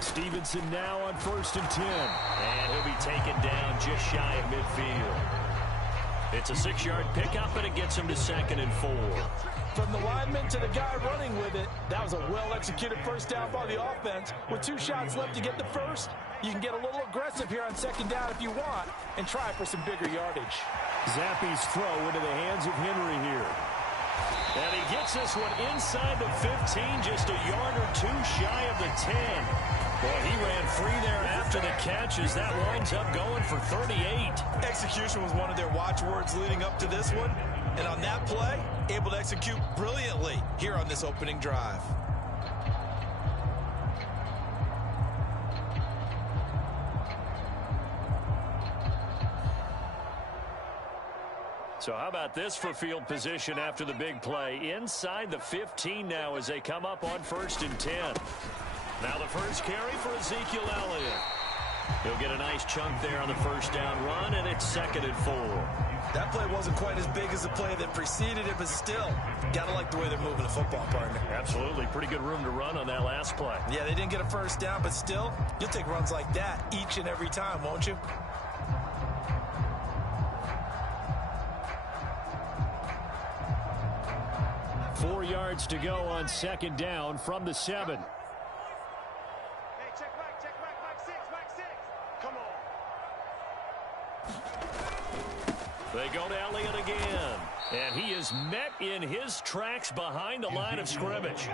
Stevenson now on 1st and 10. And he'll be taken down just shy of midfield. It's a 6-yard pickup, and it gets him to 2nd and 4. From the lineman to the guy running with it, that was a well-executed first down by the offense. With 2 shots left to get the first, you can get a little aggressive here on 2nd down if you want and try for some bigger yardage. Zappe's throw into the hands of Henry here. And he gets this one inside the 15, just a yard or 2 shy of the 10. Well, he ran free there after the catch as that winds up going for 38. Execution was one of their watchwords leading up to this one. And on that play, able to execute brilliantly here on this opening drive. So how about this for field position after the big play? Inside the 15 now as they come up on 1st and 10. Now the first carry for Ezekiel Elliott. He'll get a nice chunk there on the first down run, and it's 2nd and 4. That play wasn't quite as big as the play that preceded it, but still, gotta like the way they're moving the football, partner. Absolutely. Pretty good room to run on that last play. Yeah, they didn't get a first down, but still, you'll take runs like that each and every time, won't you? Four yards to go on 2nd down from the 7. They go to Elliott again. And he is met in his tracks behind the line of scrimmage.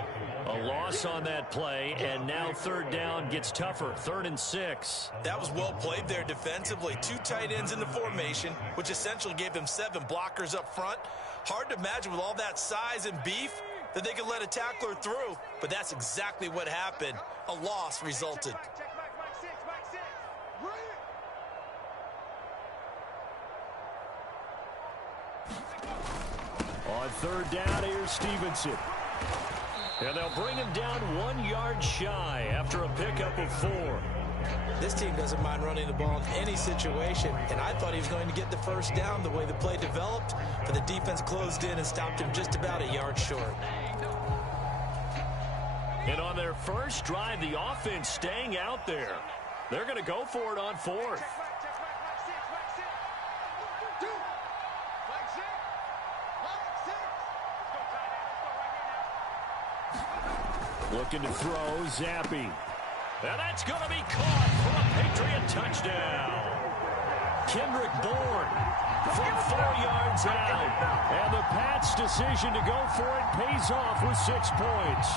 A loss on that play, and now 3rd down gets tougher. 3rd and 6. That was well played there defensively. 2 tight ends in the formation, which essentially gave them 7 blockers up front. Hard to imagine with all that size and beef that they could let a tackler through, but that's exactly what happened. A loss resulted. On 3rd down, here's Stevenson. And they'll bring him down 1 yard shy after a pickup of 4. This team doesn't mind running the ball in any situation, and I thought he was going to get the first down the way the play developed, but the defense closed in and stopped him just about a yard short. And on their first drive, the offense staying out there. They're going to go for it on 4th. Looking to throw, Zappe. And that's going to be caught for a Patriot touchdown. Kendrick Bourne from 4 yards out. And the Pats' decision to go for it pays off with 6 points.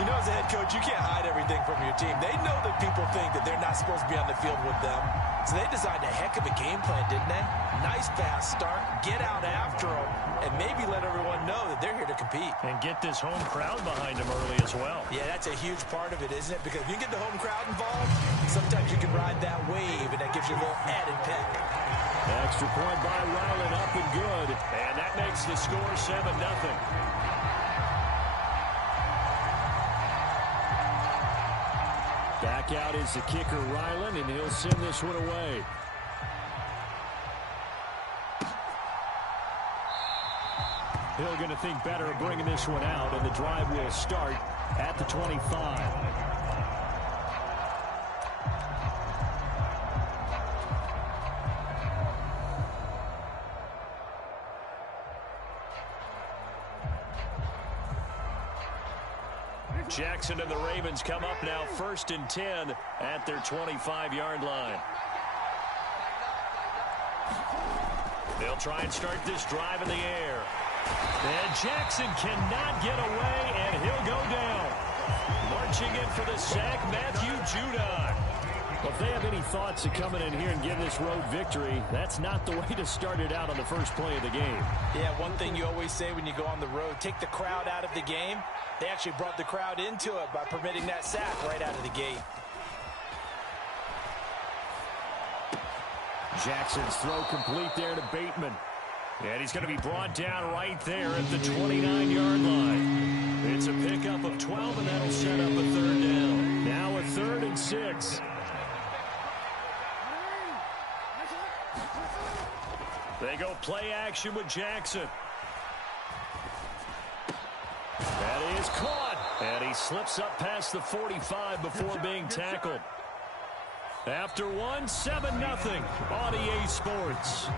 You know, as a head coach, you can't hide everything from your team. They know that people think that they're not supposed to be on the field with them. So they designed a heck of a game plan, didn't they? Nice fast start, get out after them, and maybe let everyone know that they're here to compete. And get this home crowd behind them early as well. Yeah, that's a huge part of it, isn't it? Because if you get the home crowd involved, sometimes you can ride that wave, and that gives you a little added pep. Extra point by Ryland, up and good. And that makes the score 7-0. Back out is the kicker, Ryland, and he'll send this one away. Hill going to think better of bringing this one out, and the drive will start at the 25. Jackson and the Ravens come up now 1st and 10 at their 25-yard line. They'll try and start this drive in the air. And Jackson cannot get away, and he'll go down. Marching in for the sack, Matthew Judon. Well, if they have any thoughts of coming in here and getting this road victory, that's not the way to start it out on the first play of the game. Yeah, one thing you always say when you go on the road, take the crowd out of the game. They actually brought the crowd into it by permitting that sack right out of the gate. Jackson's throw complete there to Bateman. And he's going to be brought down right there at the 29-yard line. It's a pickup of 12, and that'll set up a 3rd down. Now a 3rd and 6. They go play action with Jackson. That is caught. And he slips up past the 45 before being tackled. After one, 7-0 on EA Sports.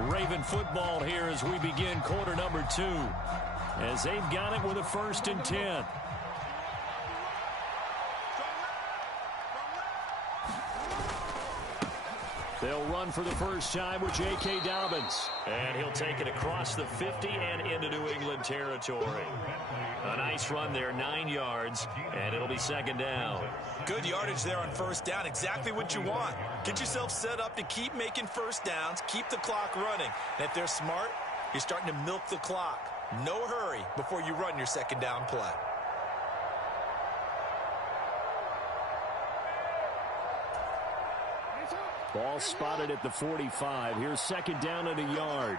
Raven football here as we begin quarter number 2. As they've got it with a 1st and 10. They'll run for the first time with J.K. Dobbins. And he'll take it across the 50 and into New England territory. A nice run there, 9 yards, and it'll be 2nd down. Good yardage there on 1st down, exactly what you want. Get yourself set up to keep making 1st downs, keep the clock running. And if they're smart, you're starting to milk the clock. No hurry before you run your 2nd down play. Ball spotted at the 45. Here's 2nd down and a yard.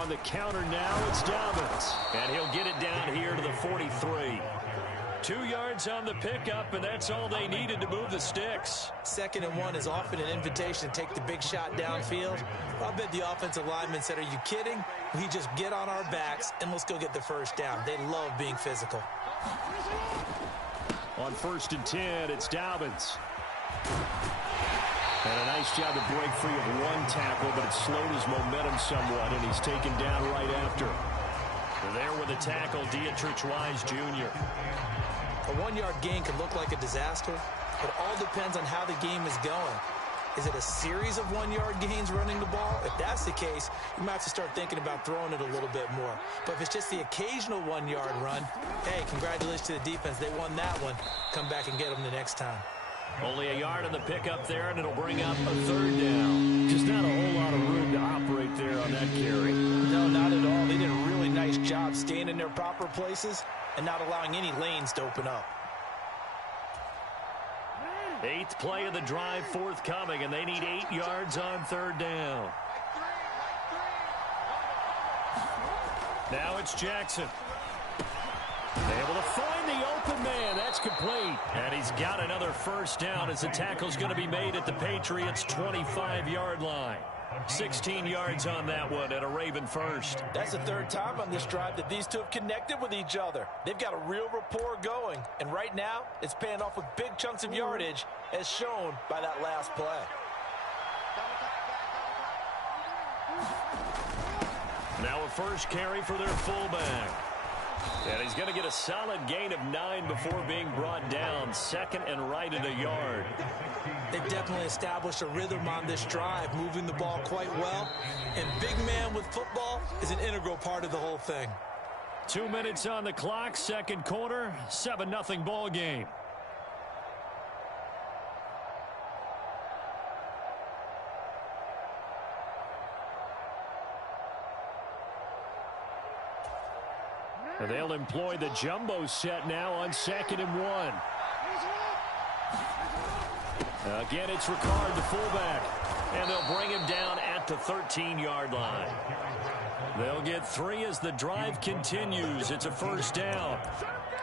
On the counter now, it's Dobbins. And he'll get it down here to the 43. 2 yards on the pickup, and that's all they needed to move the sticks. 2nd and 1 is often an invitation to take the big shot downfield. I bet the offensive lineman said, are you kidding? We just get on our backs, and let's go get the 1st down. They love being physical. On 1st and 10, it's Dobbins. And a nice job to break free of one tackle, but it slowed his momentum somewhat, and he's taken down right after. There with the tackle, Dietrich Wise Jr. A 1-yard gain can look like a disaster. It all depends on how the game is going. Is it a series of 1-yard gains running the ball? If that's the case, you might have to start thinking about throwing it a little bit more. But if it's just the occasional 1-yard run, hey, congratulations to the defense. They won that one. Come back and get them the next time. Only a yard on the pickup there, and it'll bring up a 3rd down. Just not a whole lot of room to operate there on that carry. No, not at all. They did a really nice job staying in their proper places and not allowing any lanes to open up. 8th play of the drive forthcoming, and they need 8 yards on 3rd down. Now it's Jackson. Able to find the open man. That's complete. And he's got another 1st down as the tackle's going to be made at the Patriots' 25-yard line. 16 yards on that one and a Raven 1st. That's the 3rd time on this drive that these two have connected with each other. They've got a real rapport going. And right now, it's paying off with big chunks of yardage, as shown by that last play. Now a 1st carry for their fullback. And he's going to get a solid gain of 9 before being brought down. 2nd and right at a yard. They've definitely established a rhythm on this drive, moving the ball quite well. And big man with football is an integral part of the whole thing. 2 minutes on the clock, 2nd quarter, 7-0 ball game. And they'll employ the jumbo set now on 2nd and 1. Again, it's Ricard, the fullback. And they'll bring him down at the 13-yard line. They'll get 3 as the drive continues. It's a 1st down.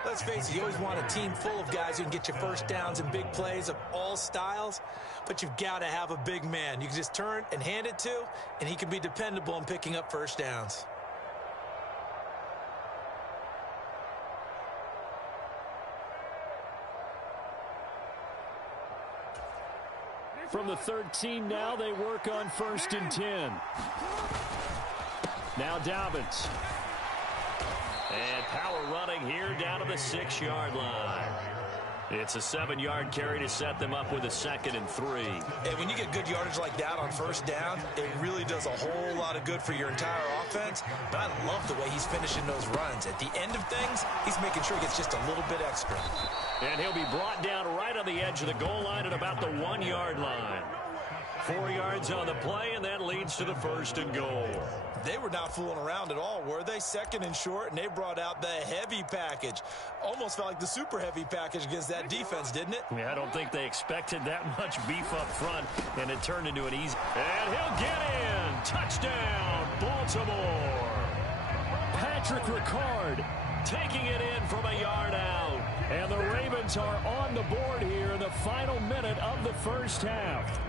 Let's face it, you always want a team full of guys who can get you 1st downs and big plays of all styles. But you've got to have a big man you can just turn and hand it to, and he can be dependable in picking up 1st downs. From the 13 now, they work on 1st and 10. Now Dobbins. And power running here down to the 6-yard line. It's a 7-yard carry to set them up with a 2nd and 3. And when you get good yardage like that on 1st down, it really does a whole lot of good for your entire offense. But I love the way he's finishing those runs. At the end of things, he's making sure he gets just a little bit extra. And he'll be brought down right on the edge of the goal line at about the 1-yard line. 4 yards on the play, and that leads to the 1st and goal. They were not fooling around at all, were they? 2nd and short, and they brought out the heavy package. Almost felt like the super heavy package against that defense, didn't it? Yeah, I don't think they expected that much beef up front, and it turned into an easy. And he'll get in. Touchdown, Baltimore. Patrick Ricard taking it in from a yard out. And the Ravens are on the board here in the final minute of the 1st half.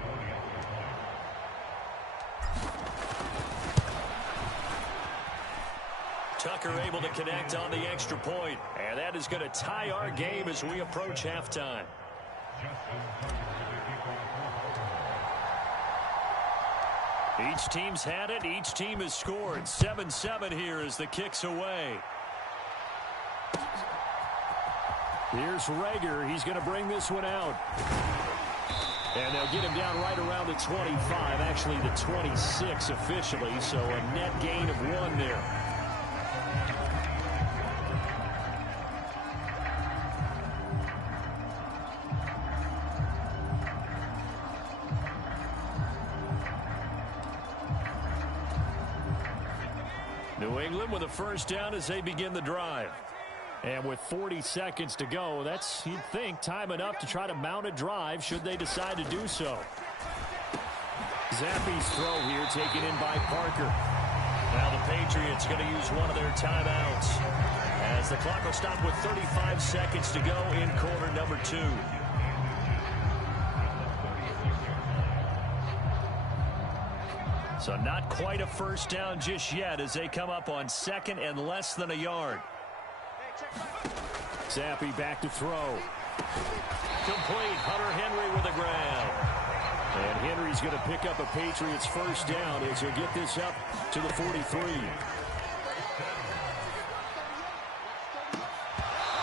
Tucker able to connect on the extra point. And that is going to tie our game as we approach halftime. Each team's had it. Each team has scored. 7-7 here as the kick's away. Here's Rager. He's going to bring this one out. And they'll get him down right around the 25, actually the 26 officially, so a net gain of 1 there. New England with a first down as they begin the drive. And with 40 seconds to go, that's, you'd think, time enough to try to mount a drive should they decide to do so. Zappe's throw here taken in by Parker. Now the Patriots going to use one of their timeouts as the clock will stop with 35 seconds to go in quarter number 2. So not quite a first down just yet as they come up on 2nd and less than a yard. Zappe back to throw. Complete. Hunter Henry with the grab. And Henry's going to pick up a Patriots first down as he'll get this up to the 43.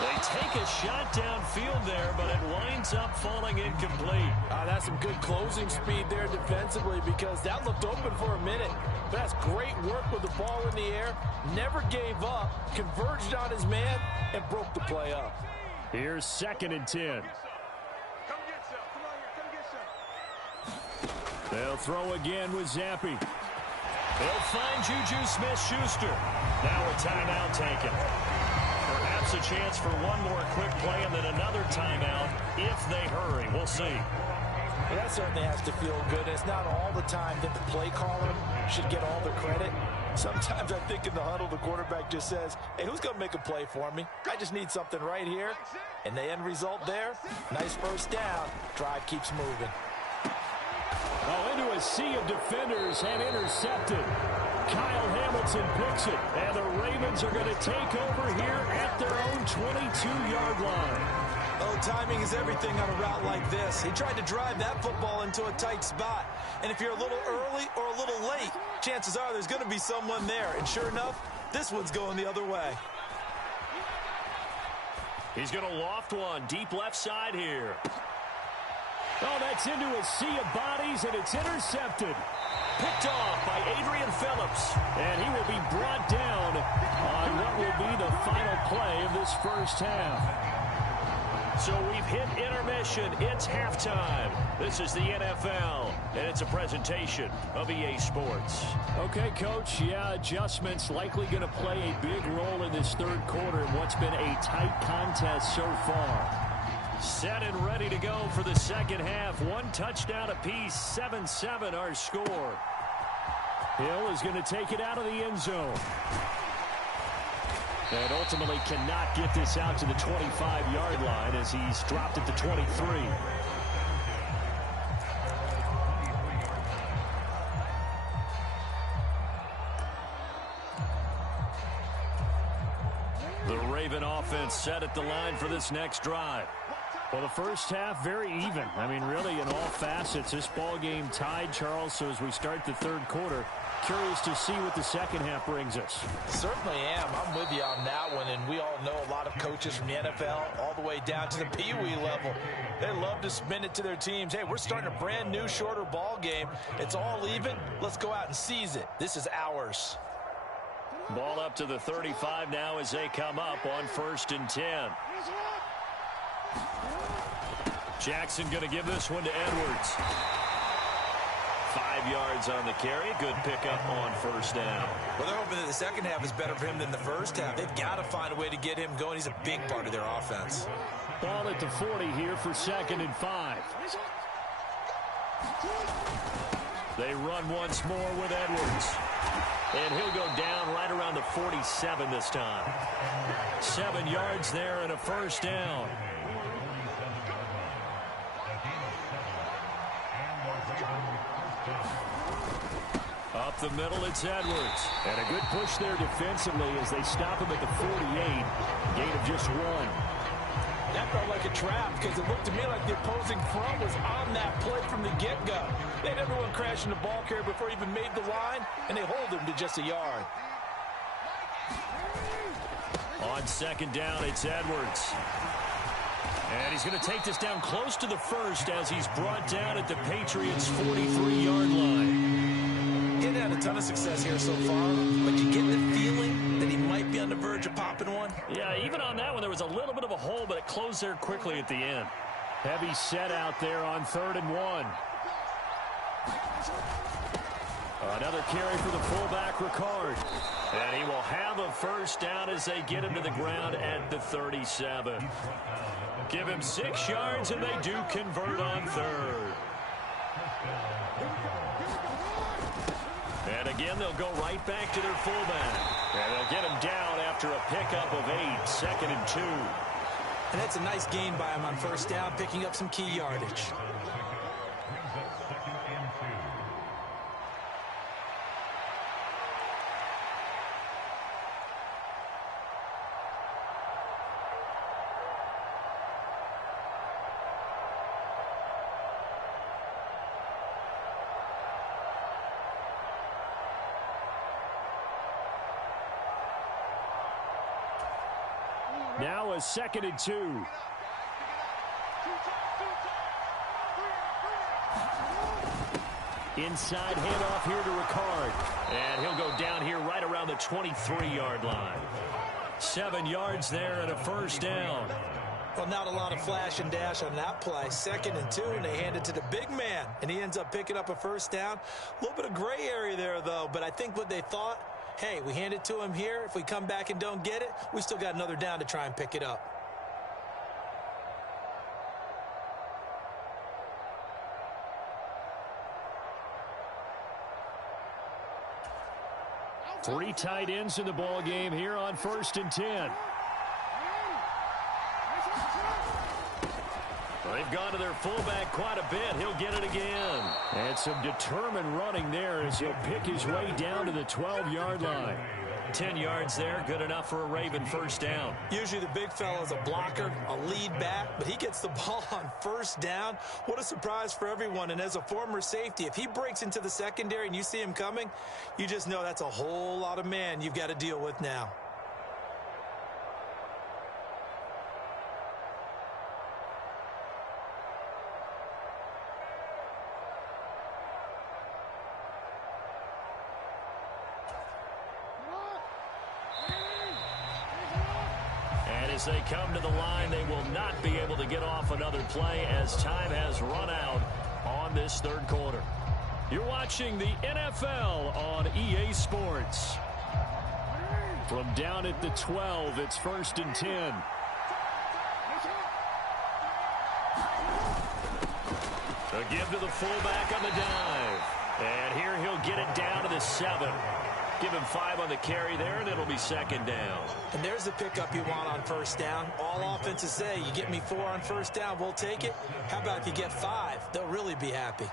They take a shot downfield there, but it winds up falling incomplete. That's some good closing speed there defensively because that looked open for a minute. But that's great work with the ball in the air. Never gave up, converged on his man, and broke the play up. Here's 2nd and 10. They'll throw again with Zappe. They'll find Juju Smith-Schuster. Now a timeout taken. Perhaps a chance for one more quick play and then another timeout if they hurry. We'll see. Well, that certainly has to feel good. It's not all the time that the play caller should get all the credit. Sometimes I think in the huddle, the quarterback just says, hey, who's going to make a play for me? I just need something right here. And the end result there, nice first down. Drive keeps moving. Oh, into a sea of defenders and intercepted. Kyle Hamilton picks it. And the Ravens are going to take over here at their own 22-yard line. Oh, timing is everything on a route like this. He tried to drive that football into a tight spot. And if you're a little early or a little late, chances are there's going to be someone there. And sure enough, this one's going the other way. He's going to loft one deep left side here. Oh, that's into a sea of bodies, and it's intercepted. Picked off by Adrian Phillips. And he will be brought down on what will be the final play of this first half. So we've hit intermission. It's halftime. This is the NFL, and it's a presentation of EA Sports. Okay, Coach, yeah, adjustments likely going to play a big role in this third quarter in what's been a tight contest so far. Set and ready to go for the second half. One touchdown apiece, 7-7 our score. Hill is going to take it out of the end zone. And ultimately cannot get this out to the 25-yard line as he's dropped at the 23. The Raven offense set at the line for this next drive. Well, the first half, very even. I mean, really, in all facets, this ball game tied, Charles. So as we start the third quarter, curious to see what the second half brings us. Certainly am. I'm with you on that one, and we all know a lot of coaches from the NFL all the way down to the Pee-wee level. They love to spin it to their teams. Hey, we're starting a brand new, shorter ball game. It's all even. Let's go out and seize it. This is ours. Ball up to the 35 now as they come up on 1st and 10. Jackson going to give this one to Edwards. 5 yards on the carry. Good pickup on first down. Well, they're hoping that the second half is better for him than the first half. They've got to find a way to get him going. He's a big part of their offense. Ball at the 40 here for 2nd and 5. They run once more with Edwards. And he'll go down right around the 47 this time. 7 yards there and a first down. Up the middle, it's Edwards. And a good push there defensively as they stop him at the 48. Gain of just 1. That felt like a trap because it looked to me like the opposing front was on that play from the get-go. They had everyone crashing the ball carrier before he even made the line, and they hold him to just a yard. On second down, it's Edwards. And he's going to take this down close to the first as he's brought down at the Patriots' 43-yard line. He hadn't had a ton of success here so far, but you get the feeling that he might be on the verge of popping one. Yeah, even on that one, there was a little bit of a hole, but it closed there quickly at the end. Heavy set out there on 3rd and 1. Another carry for the fullback, Ricard. And he will have a first down as they get him to the ground at the 37. Give him 6 yards, and they do convert on 3rd. And again, they'll go right back to their fullback. And they'll get him down after a pickup of 8, 2nd and 2. And that's a nice gain by him on first down, picking up some key yardage. Now a 2nd and 2. Inside handoff here to Ricard. And he'll go down here right around the 23-yard line. 7 yards there and a first down. Well, not a lot of flash and dash on that play. 2nd and 2, and they hand it to the big man. And he ends up picking up a first down. A little bit of gray area there, though. But I think what they thought, hey, we hand it to him here. If we come back and don't get it, we still got another down to try and pick it up. Three tight ends in the ball game here on 1st and 10. Well, they've gone to their fullback quite a bit. He'll get it again. And some determined running there as he'll pick his way down to the 12-yard line. 10 yards there, good enough for a Raven first down. Usually the big fella's a blocker, a lead back, but he gets the ball on first down. What a surprise for everyone. And as a former safety, if he breaks into the secondary and you see him coming, you just know that's a whole lot of man you've got to deal with now. As they come to the line, they will not be able to get off another play as time has run out on this 3rd quarter. You're watching the NFL on EA Sports. From down at the 12, it's 1st and 10. A give to the fullback on the dive. And here he'll get it down to the 7. Give him 5 on the carry there, and it'll be 2nd down. And there's the pickup you want on first down. All offenses say, you get me 4 on first down, we'll take it. How about if you get 5? They'll really be happy.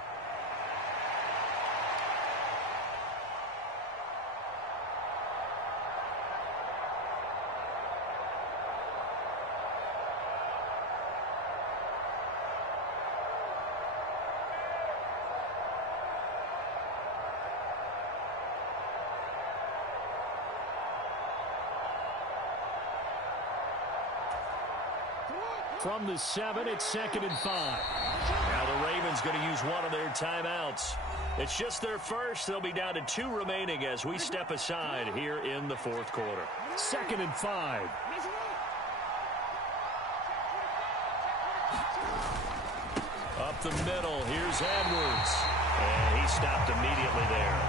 From the 7, it's 2nd and 5. Now the Ravens going to use one of their timeouts. It's just their first. They'll be down to 2 remaining as we step aside here in the 4th quarter. 2nd and 5. Up the middle, here's Edwards. And he stopped immediately there.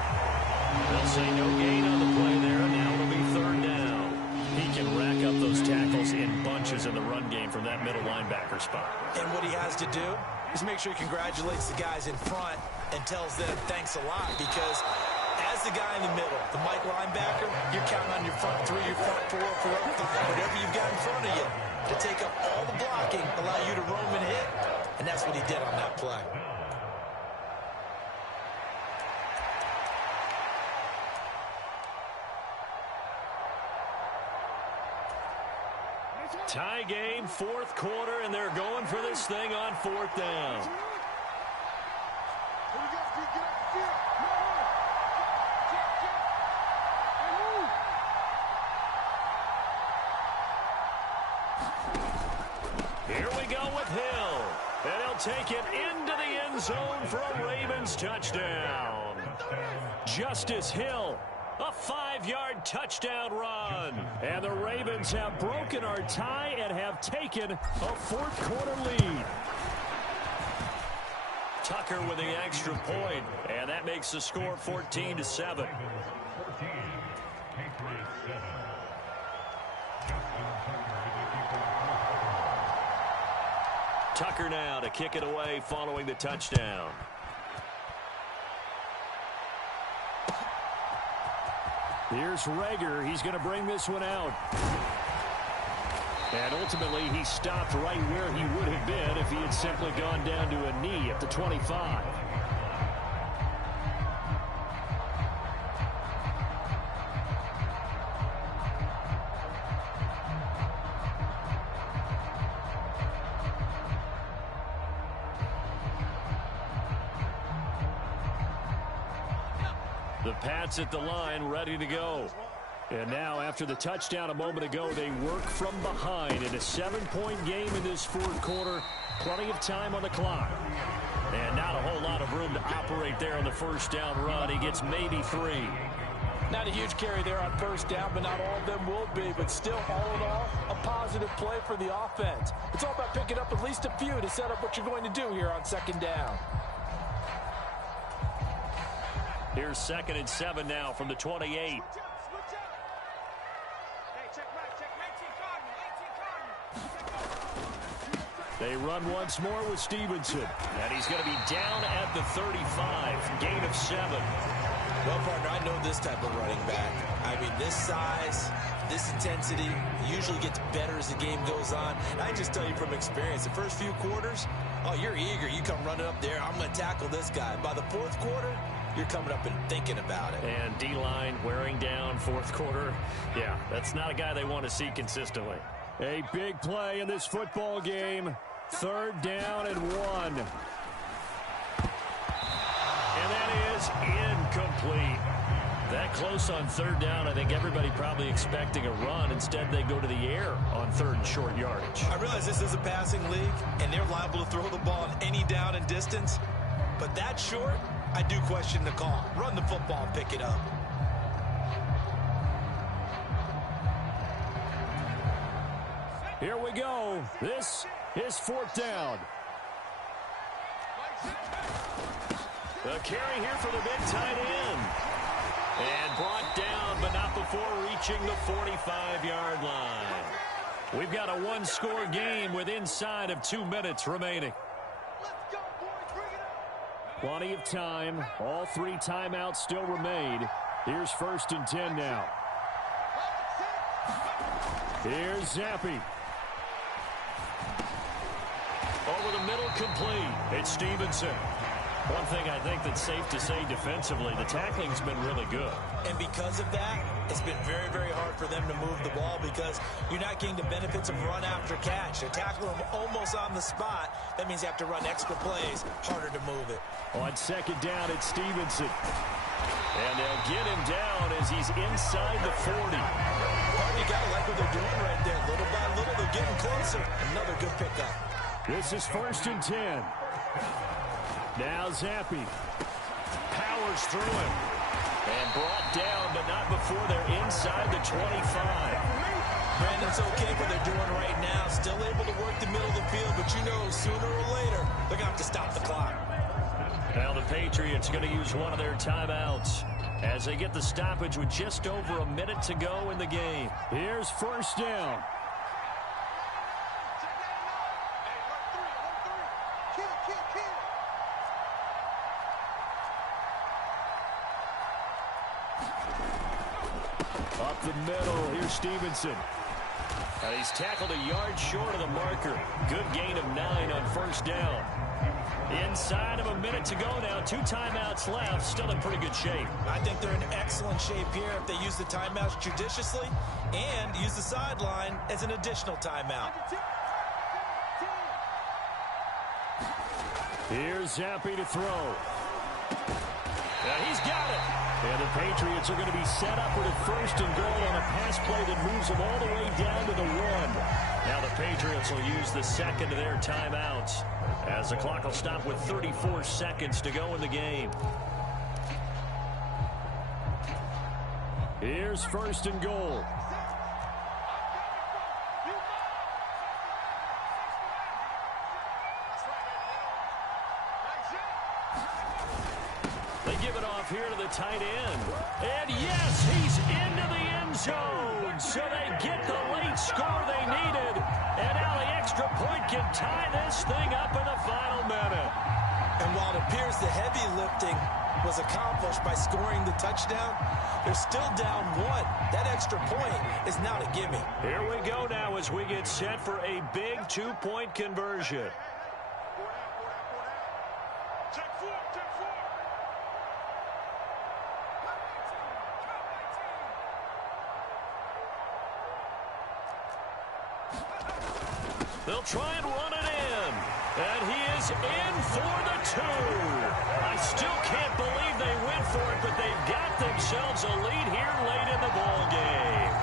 They'll say no gain on the play there, and now it'll be 3rd down. He can rack up those tackles in bunches in the run game from that middle linebacker spot. And what he has to do is make sure he congratulates the guys in front and tells them thanks a lot, because as the guy in the middle, the Mike linebacker, you're counting on your front 3, your front 4, your front 5, whatever you've got in front of you to take up all the blocking, allow you to roam and hit, and that's what he did on that play. Tie game, fourth quarter, and they're going for this thing on fourth down. Here we go with Hill. And he'll take it into the end zone for a Ravens touchdown. Justice Hill. A 5-yard touchdown run. And the Ravens have broken our tie and have taken a fourth quarter lead. Tucker with the extra point, and that makes the score 14-7. Tucker now to kick it away following the touchdown. Here's Rager. He's going to bring this one out. And ultimately, he stopped right where he would have been if he had simply gone down to a knee at the 25. The Pats at the line, ready to go. And now, after the touchdown a moment ago, they work from behind in a 7-point game in this fourth quarter. Plenty of time on the clock. And not a whole lot of room to operate there on the first down run. He gets maybe 3. Not a huge carry there on first down, but not all of them will be. But still, all in all, a positive play for the offense. It's all about picking up at least a few to set up what you're going to do here on second down. Here's 2nd and 7 now from the 28. They run once more with Stevenson. And he's going to be down at the 35. Gain of 7. Well, partner, I know this type of running back. I mean, this size, this intensity usually gets better as the game goes on. And I just tell you from experience, the first few quarters, oh, you're eager. You come running up there. I'm going to tackle this guy. By the fourth quarter, you're coming up and thinking about it. And D-line wearing down fourth quarter. Yeah, that's not a guy they want to see consistently. A big play in this football game. 3rd down and 1. And that is incomplete. That close on 3rd down, I think everybody probably expecting a run. Instead, they go to the air on 3rd and short yardage. I realize this is a passing league, and they're liable to throw the ball on any down and distance. But that short, I do question the call. Run the football and pick it up. Here we go. This is 4th down. The carry here for the big tight end. And brought down, but not before reaching the 45-yard line. We've got a one-score game with inside of 2 minutes remaining. Plenty of time. All 3 timeouts still remain. Here's 1st and 10 now. Here's Zappi. Over the middle, complete. It's Stevenson. One thing I think that's safe to say defensively, the tackling's been really good. And because of that, it's been very, very hard for them to move the ball because you're not getting the benefits of run after catch. They're tackling them almost on the spot. That means you have to run extra plays, harder to move it. On 2nd down, it's Stevenson. And they'll get him down as he's inside the 40. You got to like what they're doing right there. Little by little, they're getting closer. Another good pickup. This is 1st and 10. Now Zappi powers through him and brought down, but not before they're inside the 25. Brandon's okay what they're doing right now. Still able to work the middle of the field, but you know sooner or later they're going to have to stop the clock. Now the Patriots going to use one of their timeouts as they get the stoppage with just over a minute to go in the game. Here's 1st down. Up the middle, here's Stevenson. And he's tackled a yard short of the marker. Good gain of 9 on 1st down. Inside of a minute to go now. 2 timeouts left. Still in pretty good shape. I think they're in excellent shape here if they use the timeouts judiciously and use the sideline as an additional timeout. Here's Zappi to throw. He's got it. And the Patriots are going to be set up with a 1st and goal on a pass play that moves them all the way down to the 1. Now the Patriots will use the second of their timeouts as the clock will stop with 34 seconds to go in the game. Here's 1st and goal. They give it off here to the tight end. And yes, he's into the end zone. So they get the late score they needed. And now the extra point can tie this thing up in the final minute. And while it appears the heavy lifting was accomplished by scoring the touchdown, they're still down 1. That extra point is now a gimme. Here we go now as we get set for a big 2-point conversion. They'll try and run it in. And he is in for the 2. I still can't believe they went for it, but they've got themselves a lead here late in the ball game.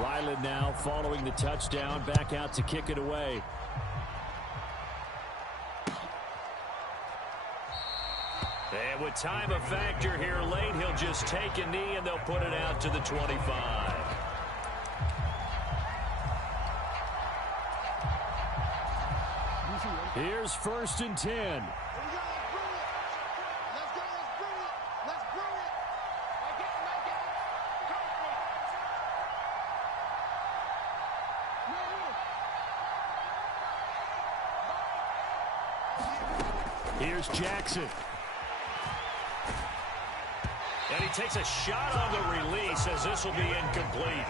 Ryland now following the touchdown, back out to kick it away. And with time a factor here late, he'll just take a knee and they'll put it out to the 25. Here's 1st and 10. Here's Jackson. And he takes a shot on the release as this will be incomplete.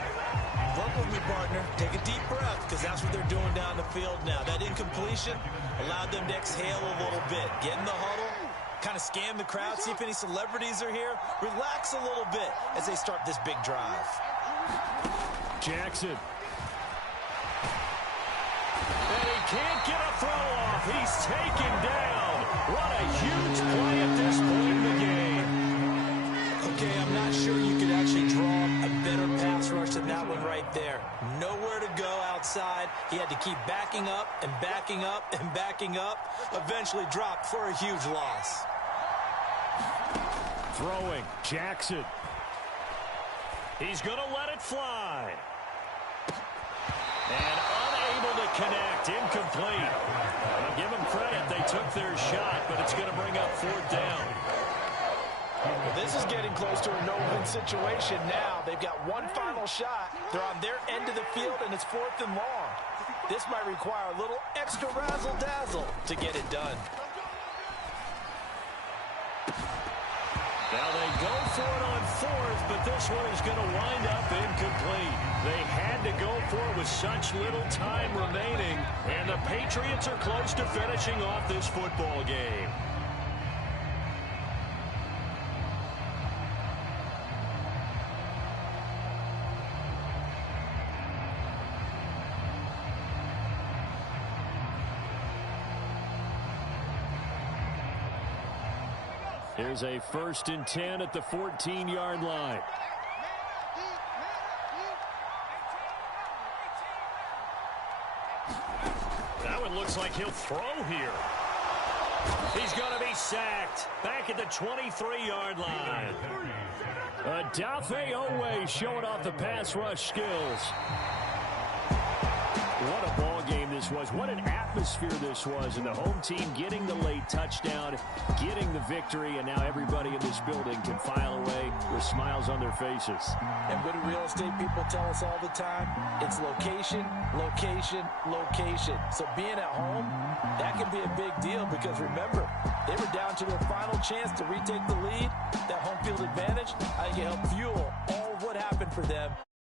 Work with me, partner. Take a deep breath because that's what they're doing down the field now. That incompletion allowed them to exhale a little bit. Get in the huddle, kind of scan the crowd, see if any celebrities are here. Relax a little bit as they start this big drive. Jackson. And he can't get a throw off. He's taken down. What a huge play at this point in the game. Okay, I'm not sure you could actually draw a better pass rush than that one right there. Nowhere to go outside. He had to keep backing up and backing up and backing up. Eventually dropped for a huge loss. Throwing, Jackson. He's going to let it fly. And unable to connect, incomplete. I'll give them credit, they took their shot, but it's going to bring up 4th down. Well, this is getting close to a no-win situation now. They've got one final shot. They're on their end of the field, and it's 4th and long. This might require a little extra razzle-dazzle to get it done. Now they go for it on 4th, but this one is going to wind up incomplete. They had to go for it with such little time remaining, and the Patriots are close to finishing off this football game. Here's a 1st and 10 at the 14-yard line. That one looks like he'll throw here. He's going to be sacked back at the 23-yard line. Adafe Owe showing off the pass rush skills. What a ball game this was. What an atmosphere this was. And the home team getting the late touchdown, getting the victory, and now everybody in this building can file away with smiles on their faces. And what do real estate people tell us all the time? It's location, location, location. So being at home, that can be a big deal because remember, they were down to their final chance to retake the lead. That home field advantage, I think it helped fuel all of what happened for them